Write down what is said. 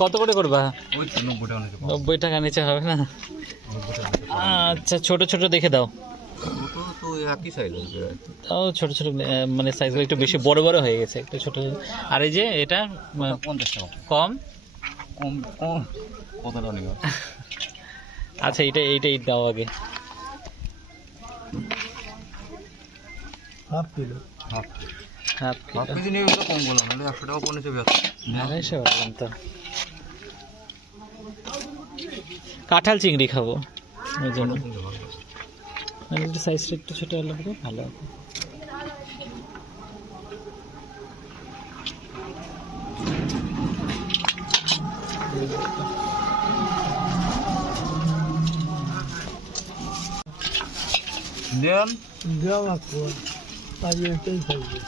কত করে করবা? ওই তো 90 টাকা নিচে 90 টাকা নিচে হবে না? আচ্ছা, ছোট ছোট দেখে দাও। ছোট তো একই সাইজ আছে। তাও ছোট ছোট মানে সাইজগুলো একটু বেশি বড় বড় হয়ে গেছে, একটু ছোট। আর এই যে এটা 50 টাকা কম। কম কম কত টাকা নিবে? আচ্ছা, এইটাই দাও আগে। হাফ হাফ হাফ কেজি নিয়ে গেলে কম বললাম, নাহলে 100 টাকা পড়ে যাবে। 250 বললাম তো। কাঁঠাল চিংড়ি খাবো ওই জন্য। সাইজটা একটু ছোট হলে পরে ভালো হবে। দেন দেওয়া আজ এটাই থাকবে।